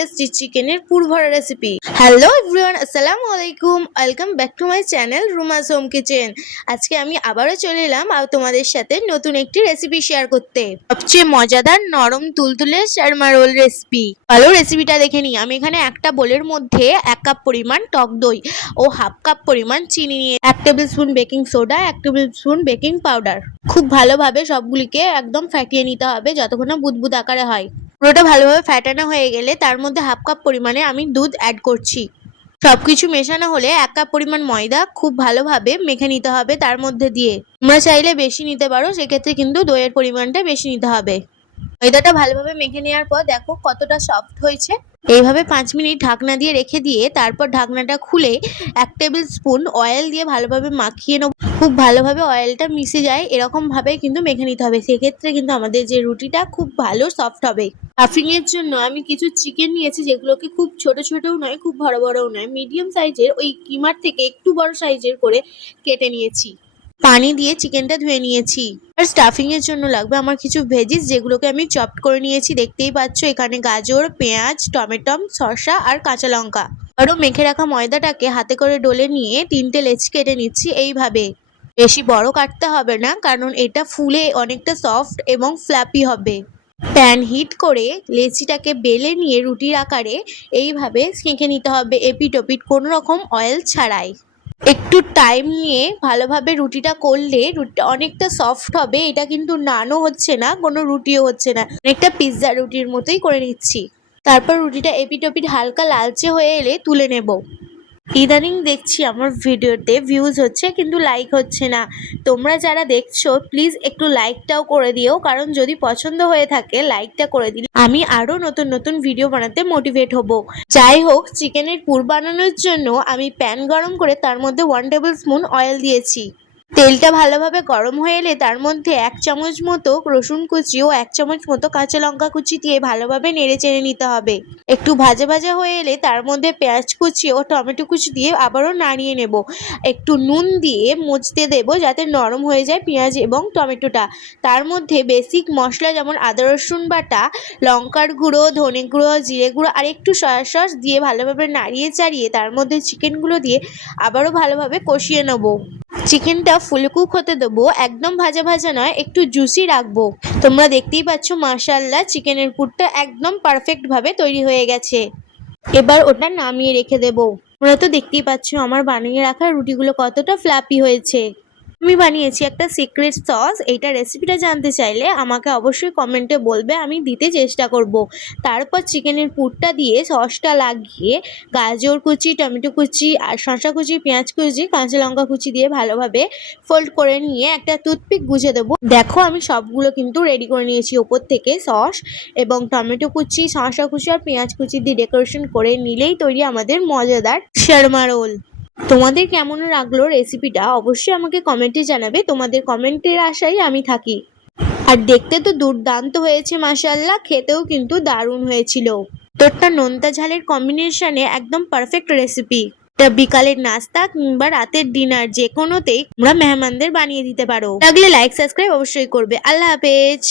Tasty চিকেনের পুরভরা recipe. Hello everyone, আসসালামু আলাইকুম, welcome back to my channel রুমাস home kitchen. আজকে আমি আবারও চলে এলাম আর তোমাদের সাথে নতুন একটি রেসিপি শেয়ার করতে। সবচেয়ে মজাদার নরম তুলতুলে শর্মা রোল রেসিপি। ভালো রেসিপিটা দেখে নিই। আমি এখানে একটা বোলের মধ্যে 1 কাপ পরিমাণ টক দই ও হাফ কাপ পরিমাণ চিনি নিয়ে 1 table spoon baking soda, 1 table spoon baking powder. খুব ভালোভাবে সবগুলিকে একদম ফাটিয়ে নিতে হবে যতক্ষণ না বুদবুদ আকারে হয়। পুরোটা ভালোভাবে ফ্যাটানো হয়ে গেলে তার মধ্যে হাফ কাপ পরিমাণে আমি দুধ অ্যাড করছি। সবকিছু মেশানো হলে 1 কাপ পরিমাণ ময়দা খুব ভালোভাবে মেখে নিতে হবে তার মধ্যে দিয়ে। তোমরা চাইলে বেশি নিতে পারো, সেক্ষেত্রে কিন্তু দইয়ের পরিমাণটা বেশি নিতে হবে। ময়দাটা ভালোভাবে মেখে নেওয়ার পর দেখো কতটা সফট হয়েছে। এইভাবে 5 মিনিট ঢাকনা দিয়ে রেখে দিয়ে তারপর ঢাকনাটা খুলে 1 টেবিল স্পুন অয়েল দিয়ে ভালোভাবে মাখিয়ে নেব। খুব ভালোভাবে অয়েলটা মিশে যায় এরকম ভাবে কিন্তু মেখে নিতে হবে, সেক্ষেত্রে কিন্তু আমাদের যে রুটিটা খুব ভালো সফট হবে। স্টাফিং এর জন্য আমি কিছু চিকেন নিয়েছি, যেগুলোকে খুব ছোট ছোটও নয় খুব বড় বড়ও নয়, মিডিয়াম সাইজের, ওই কিমার থেকে একটু বড় সাইজের করে কেটে নিয়েছি। পানি দিয়ে চিকেনটা ধুয়ে নিয়েছি। আর স্টাফিং এর জন্য লাগবে আমার কিছু ভেজিস, যেগুলোকে আমি চপড করে নিয়েছি। দেখতেই পাচ্ছ এখানে গাজর, পেঁয়াজ, টমেটো, শসা আর কাঁচা লঙ্কা। আরও মেখে রাখা ময়দাটাকে হাতে করে ডলে নিয়ে 3টে লেচি কেটে নিচ্ছি এইভাবে। বেশি বড় কাটতে হবে না, কারণ এটা ফুলে অনেকটা সফট এবং ফ্ল্যাপি হবে। প্যান হিট করে লেচিটাকে বেলে নিয়ে রুটির আকারে এইভাবে সেঁকে নিতে হবে এপিট ওপিট, কোনো রকম অয়েল ছাড়াই। একটু টাইম নিয়ে ভালোভাবে রুটিটা করলে রুটিটা অনেকটা সফট হবে। এটা কিন্তু নানও হচ্ছে না, কোনো রুটিও হচ্ছে না, অনেকটা পিৎজা রুটির মতোই করে নিচ্ছি। তারপর রুটিটা এপিট ওপিট হালকা লালচে হয়ে এলে তুলে নেব। ইদানিং দেখছি আমার ভিডিওতে ভিউজ হচ্ছে কিন্তু লাইক হচ্ছে না। তোমরা যারা দেখছো প্লিজ একটু লাইকটাও করে দিও, কারণ যদি পছন্দ হয়ে থাকে লাইকটা করে দিলে আমি আরও নতুন নতুন ভিডিও বানাতে মোটিভেট হব। যাই হোক, চিকেনের পুর বানানোর জন্য আমি প্যান গরম করে তার মধ্যে 1 টেবিল স্পুন অয়েল দিয়েছি। তেলটা ভালোভাবে গরম হয়ে এলে তার মধ্যে 1 চামচ মতো রসুন কুচি ও 1 চামচ মতো কাঁচা লঙ্কা কুচি দিয়ে ভালোভাবে নেড়ে চেড়ে নিতে হবে। একটু ভাজা ভাজা হয়ে এলে তার মধ্যে পেঁয়াজ কুচি ও টমেটো কুচি দিয়ে আবারও নাড়িয়ে নেব। একটু নুন দিয়ে মুছতে দেব যাতে নরম হয়ে যায় পেঁয়াজ এবং টমেটোটা। তার মধ্যে বেসিক মশলা যেমন আদা রসুন বাটা, লঙ্কার গুঁড়ো, ধনে গুঁড়ো, জিরে গুঁড়ো আর একটু সয়া সস দিয়ে ভালোভাবে নাড়িয়ে চাড়িয়ে তার মধ্যে চিকেনগুলো দিয়ে আবারও ভালোভাবে কষিয়ে নেব। চিকেনটা ফুল কুক হতে দেবো, একদম ভাজা ভাজা নয়, একটু জুসি রাখবো। তোমরা দেখতেই পাচ্ছ মাশাআল্লাহ চিকেনের পুরটা একদম পারফেক্ট ভাবে তৈরি হয়ে গেছে। এবার ওটা নামিয়ে রেখে দেবো। তোমরা তো দেখতেই পাচ্ছ আমার বানিয়ে রাখা রুটিগুলো কতটা ফ্লাপি হয়েছে। আমি বানিয়েছি একটা সিক্রেট সস। এইটা রেসিপিটা জানতে চাইলে আমাকে অবশ্যই কমেন্টে বলবে, আমি দিতে চেষ্টা করব। তারপর চিকেনের পুরটা দিয়ে সসটা লাগিয়ে গাজর কুচি, টমেটো কুচি আর শসা কুচি, পেঁয়াজ কুচি, কাঁচা লঙ্কা কুচি দিয়ে ভালোভাবে ফোল্ড করে নিয়ে একটা টুথপিক গুঁজে দেবো। দেখো আমি সবগুলো কিন্তু রেডি করে নিয়েছি। ওপর থেকে সস এবং টমেটো কুচি, শসা কুচি আর পেঁয়াজ কুচি দিয়ে ডেকোরেশন করে নিলেই তৈরি আমাদের মজাদার শর্মা রোল। তোমাদের কেমন লাগলো রেসিপিটা অবশ্যই আমাকে কমেন্টে জানাবে। তোমাদের কমেন্টের আশায় আমি থাকি। আর দেখতে তো দুর্দান্ত হয়েছে মাশাআল্লাহ, খেতেও কিন্তু দারুণ হয়েছিল। তোরটা নোনতা ঝালের কম্বিনেশনে একদম পারফেক্ট রেসিপি। এটা বিকালের নাস্তা কিংবা রাতের ডিনার যে কোনোতেই তোমরা মেহমানদের বানিয়ে দিতে পারো। লাগলে লাইক সাবস্ক্রাইব অবশ্যই করবে। আল্লাহ হাফেজ।